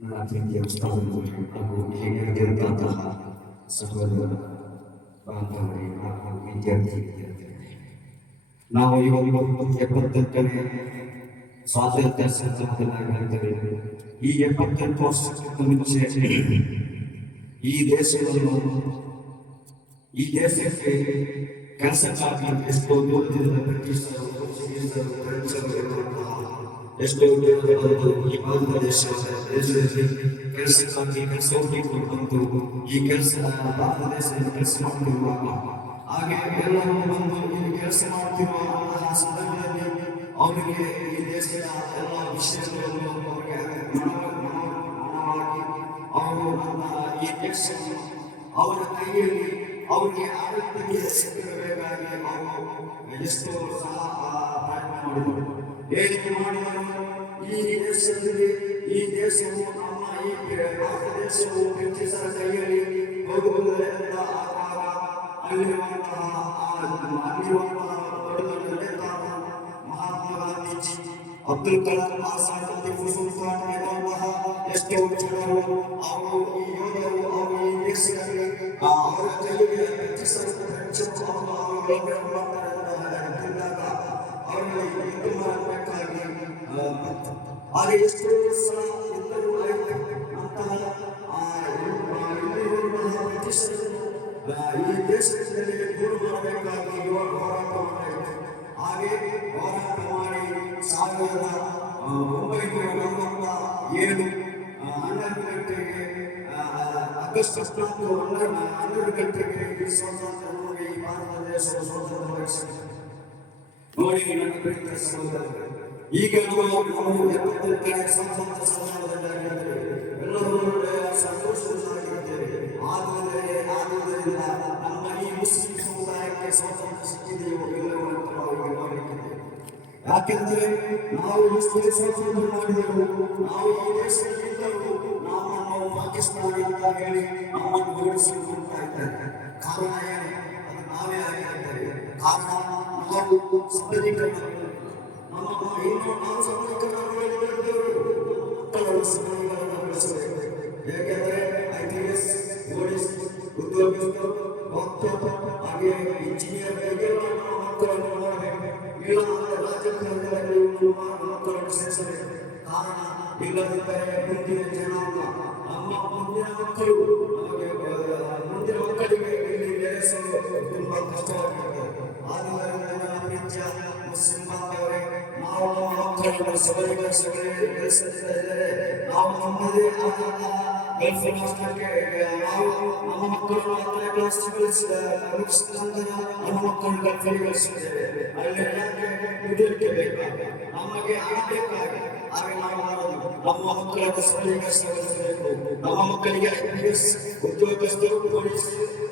ನನ್ನ ಪ್ರೀತಿಯ ಉಸ್ತಾದರು ಹಾಗೂ ಹಿರಿಯರಿದ್ದಂತಹ ಸಹೋದರ ಬಾಂಧವರೇ ಹಾಗೂ ವಿದ್ಯಾರ್ಥಿ ವಿದ್ಯಾರ್ಥಿಗಳೇ ನಾವು ಇವತ್ತು ಎಪ್ಪತ್ತೆಂಟನೇ ಸ್ವಾತಂತ್ರ್ಯ ಸಂದರ್ಭದಲ್ಲಿ ಈ ಎಪ್ಪತ್ತೆಂಟು ವರ್ಷಕ್ಕಿಂತ ಮುಂಚೆ ಈ ದೇಶವನ್ನು ಈ ದೇಶಕ್ಕೆ ಕೆಲಸಕ್ಕಾಗಿ ಎಷ್ಟೋ ದೂರದಿಂದ ಬ್ರಿಟಿಷರು ಪೋರ್ಚುಗೀಸರು ಫ್ರೆಂಚರು ಇರುವಂತಹ ಎಷ್ಟೋ ದೂರದಿಂದ ಈ ಭಾರತ ದೇಶ ದೇಶದಲ್ಲಿ ಕೆಲಸಕ್ಕಾಗಿ ಕೆಲಸ ಹುಡುಕಿಕೊಂಡು ಬಂದು ಈ ಕೆಲಸ ಭಾರತ ದೇಶದಲ್ಲಿ ಕೆಲಸ ಮಾಡುತ್ತಿರುವಾಗ ಹಾಗೆ ಎಲ್ಲರೂ ಬಂದು ಇಲ್ಲಿ ಕೆಲಸ ಮಾಡುತ್ತಿರುವಂತಹ ಸಂದರ್ಭದಲ್ಲಿ ಅವರಿಗೆ ಈ ದೇಶದ ಎಲ್ಲ ವಿಷಯಗಳನ್ನು ಅವರಿಗೆ ಮನವಾಗಿ ಅವರು ನಮ್ಮ ಈ ದೇಶವನ್ನು ಅವರ ಕೈಯಲ್ಲಿ ಅವರಿಗೆ ಆರೋಗ್ಯಕ್ಕೆ ಸಿಕ್ಕಿರಬೇಕಾಗಿ ಅವರು ಎಷ್ಟೋ ಸಹ ಪ್ರಯತ್ನ ಮಾಡಿದರು ಹೇಗೆ ಮಾಡಿದರು ಈ ದೇಶದಲ್ಲಿ ಈ ದೇಶವು ನಮ್ಮ ಈ ಭಾರತ ದೇಶವು ಬ್ರಿಟಿಷರ ಕೈಯಲ್ಲಿ ಹೋಗುವುದರಿಂದ ಆಗ ಅಲ್ಲಿರುವಂತಹ ಅಲ್ಲಿರುವಂತಹ ದೊಡ್ಡ ದೊಡ್ಡ ನೇತಾರ ಮಹಾತ್ಮ ಗಾಂಧೀಜಿ ಅಬ್ದುಲ್ ಕಲಾಂ ಆಜಾದ್ ಟಿಪ್ಪು ಸುಲ್ತಾನ್ ಎನ್ನುವಂತಹ ಎಷ್ಟೋ ಜನರು ಅವರು ಈ ಯೋಧರು ಅವರು ಈ ದೇಶದಲ್ಲಿ ಅವರ ಕೈಗೆ ಬ್ರಿಟಿಷರು ಫ್ರೆಂಚರು ಅವರು ಅವರುಗಳನ್ನು ಮಾಡ್ತಾರಿದ್ದಾಗ ಅವರಲ್ಲಿ ಯುದ್ಧ ಮಾಡಬೇಕಾಗಿ ಬಂತು ಹಾಗೆ ಎಷ್ಟೋ ಸಲ ಯುದ್ಧವು ಆಯಿತು ನಂತರ ಇಲ್ಲಿರುವಂತಹ ಬ್ರಿಟಿಷರನ್ನು ಈ ದೇಶದಲ್ಲಿ ದೂರ ಮಾಡಬೇಕಾಗಿ ಹೋರಾಟ ಮಾಡಾಯಿತು ಹಾಗೆ ಹೋರಾಟ ಮಾಡಿ ಸಾವಿರದ ಒಂಬೈನೂರ ನಲವತ್ತ ಏಳು ಹನ್ನೆರಡು ಗಂಟೆಗೆ ಆಗಸ್ಟ್ ಹದಿನಾಲ್ಕು ಹನ್ನೆರಡು ಹನ್ನೆರಡು ಗಂಟೆಗೆ ಈ ಸ್ವಾತಂತ್ರ್ಯ ನೋಡಿ ಭಾರತ ದೇಶವು ಸ್ವಾತಂತ್ರ್ಯ ವಹಿಸಿದೆ ನೋಡಿ ನನ್ನ ಪ್ರೀತಿಯ ಸಹೋದರರೇ ಈಗ ನಾವು ನಾವು ಎಪ್ಪತ್ತೆಂಟನೇ ಸ್ವಾತಂತ್ರ್ಯ ಸಂಭ್ರಮದಲ್ಲಿದ್ದೇವೆ ಎಲ್ಲರೂ ಒಳ್ಳೆಯ ಸಂತೋಷವಾಗಿದ್ದೇವೆ ಆದರೆ ಆದುದರಿಂದ ನಮ್ಮ ಈ ಮುಸ್ಲಿಂ ಸಮುದಾಯಕ್ಕೆ ಸ್ವಾತಂತ್ರ್ಯ ಸಿಕ್ಕಿದೆಯೋ ಇಲ್ಲವೋ ಅಂತ ನಾವು ಈಗ ನೋಡಲಿಕ್ಕಿದ್ದೇವೆ ಯಾಕೆಂದರೆ ನಾವು ಮುಸ್ಲಿಂ ಸ್ವಾತಂತ್ರ್ಯ ಮಾಡಿದೆವು ನಾವು ಈ ದೇಶದಲ್ಲಿದ್ದರೂ ನಮ್ಮನ್ನು ಪಾಕಿಸ್ತಾನ ಅಂತ ಹೇಳಿ ನಮ್ಮನ್ನು ವಿವರಿಸಿಕೊಳ್ತಾ ಇದ್ದಾರೆ ಕಾರಣ ಏನು ಅದು ನಾವೇ ಆಗಿದ್ದೇವೆ ಕಾರಣ ನಾವು ಸಬಲೀಕರಣ ನಮ್ಮ ಇನ್ನು ನಾವು ಸಬಲೀಕರಣ ಮಕ್ಕಳನ್ನು ಸಬಲೀಕರಣ ಬೆಳೆಸಬೇಕು ಏಕೆಂದರೆ I T S police ಉದ್ಯೋಗಸ್ಥರು doctor ಹಾಗೆ ಇಂಜಿನಿಯರ್ ಹೀಗೆಲ್ಲ ನಾವು ಮಕ್ಕಳನ್ನು ಮಾಡಬೇಕು ಇಲ್ಲ ಅಂದರೆ ರಾಜಕಾರಣದಲ್ಲಿ ಮಕ್ಕಳನ್ನು ಸೇರಿಸಬೇಕು ಕಾರಣ ಇಲ್ಲದಿದ್ದರೆ ಮುಂದಿನ ಜನಾಂಗ ನಮ್ಮ ಮುಂದಿನ ಮಕ್ಕಳು ನಮಗೆ ಮುಂದಿನ ಮಕ್ಕಳಿಗೆ ಇಲ್ಲಿ ಬೆಳೆಸಲು ತುಂಬಾ ಕಷ್ಟವಾಗುತ್ತದೆ ಆದ್ದರಿಂದ ನನ್ನ ಪ್ರೀತಿಯ ಮುಸ್ಲಿಂ ಬಾಂಧವರೇ ನಾವು ನಮ್ಮ ಮಕ್ಕಳನ್ನು ಸಬಲೀಕರಿಸಬೇಕು ಬೆಳೆಸದಿದ್ದರೆ ನಾವು ನಮ್ಮದೇ ಆದಂತಹ ಗಲ್ಫ್ ರಾಷ್ಟ್ರಕ್ಕೆ ನಾವು ನಮ್ಮ ಮಕ್ಕಳನ್ನು ಹತ್ತನೇ ಕ್ಲಾಸ್ ಕಳಿಸಿದ ಮುಗಿಸಿದ ನಂತರ ನಮ್ಮ ಮಕ್ಕಳನ್ನು ಗಲ್ಫಲ್ಲಿ ಕಳಿಸಿದ್ದೇವೆ ಅಲ್ಲಿ ಯಾಕೆ ದುಡಿಯಲಿಕ್ಕೆ ಬೇಕಾಗಿ ನಮಗೆ ಹಣ ಬೇಕಾಗಿ ಹಾಗೆ ನಾವು ಮಾಡೋದು ನಮ್ಮ ಮಕ್ಕಳನ್ನು ಸಬಲೀಕರಿಸಬೇಕು ನಮ್ಮ ಮಕ್ಕಳಿಗೆ ಐ ಪಿ ಎಸ್ ಉದ್ಯೋಗಸ್ಥರು ಪೊಲೀಸ್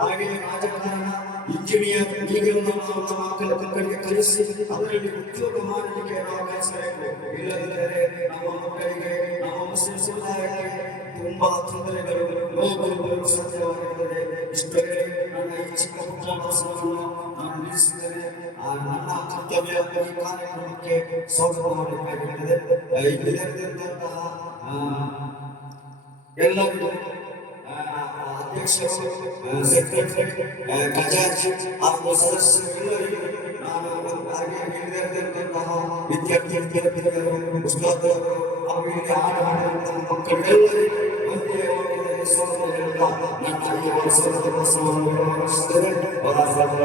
ಹಾಗೆ ರಾಜಕಾರಣ ಇಂಜಿನಿಯರ್ ಈಗೆಲ್ಲ ನಾವು ನಮ್ಮ ಮಕ್ಕಳ ಮಕ್ಕಳಿಗೆ ಕಲಿಸಿ ಅದರಲ್ಲಿ ಉದ್ಯೋಗ ಮಾಡಲಿಕ್ಕೆ ನಾವು ಕಲಿಸಬೇಕು ಇಲ್ಲದಿದ್ದರೆ ನಮ್ಮ ಮಕ್ಕಳಿಗೆ ನಮ್ಮ ಮುಸ್ಲಿಂ ಸಮುದಾಯಕ್ಕೆ ತುಂಬಾ ತೊಂದರೆಗಳು ನೋವುಗಳು ಸಾಧ್ಯವಾಗಿರುತ್ತದೆ ಇಷ್ಟೇ ನನ್ನ ಈ ಚಿಕ್ಕ ಪುಟ್ಟ ಭಾಷಣವನ್ನು ನಾನು ನಿಲ್ಲಿಸಿದ್ದೇನೆ ಆ ನನ್ನ ಕರ್ತವ್ಯ ಈ ಕಾರ್ಯಕ್ರಮಕ್ಕೆ ಸ್ವಾಗತ ಮಾಡಬೇಕಾಗುತ್ತದೆ ಇಲ್ಲಿ ನೆರೆದಿರುವಂತಹ ಎಲ್ಲರಿಗೂ ಅಧ್ಯಕ್ಷರು ಸೆಕ್ರೆಟರಿ ಖಜಾಂಚಿ ಹಾಗೂ ಸದಸ್ಯರು ಎಲ್ಲರಿಗೂ ನಾನು ಹಾಗೆ ಹಿರಿಯರಿದ್ದಂತಹ ವಿದ್ಯಾರ್ಥಿ ವಿದ್ಯಾರ್ಥಿಗಳು ಉಸ್ತಾದರು ಹಾಗೂ ಇಲ್ಲಿ ಆಟ ಆಡುವಂತಹ ಮಕ್ಕಳೆಲ್ಲರಿಗೂ ಒಂದೇ ವಾಕ್ಯದಲ್ಲಿ ಸ್ವಾಗತ ಹೇಳುತ್ತಾ ನನ್ನ ಈ ಅವಸರದ ಭಾಷಣವನ್ನು ಪ್ರಾರಂಭಿಸುತ್ತೇನೆ. ವರಾಫತನ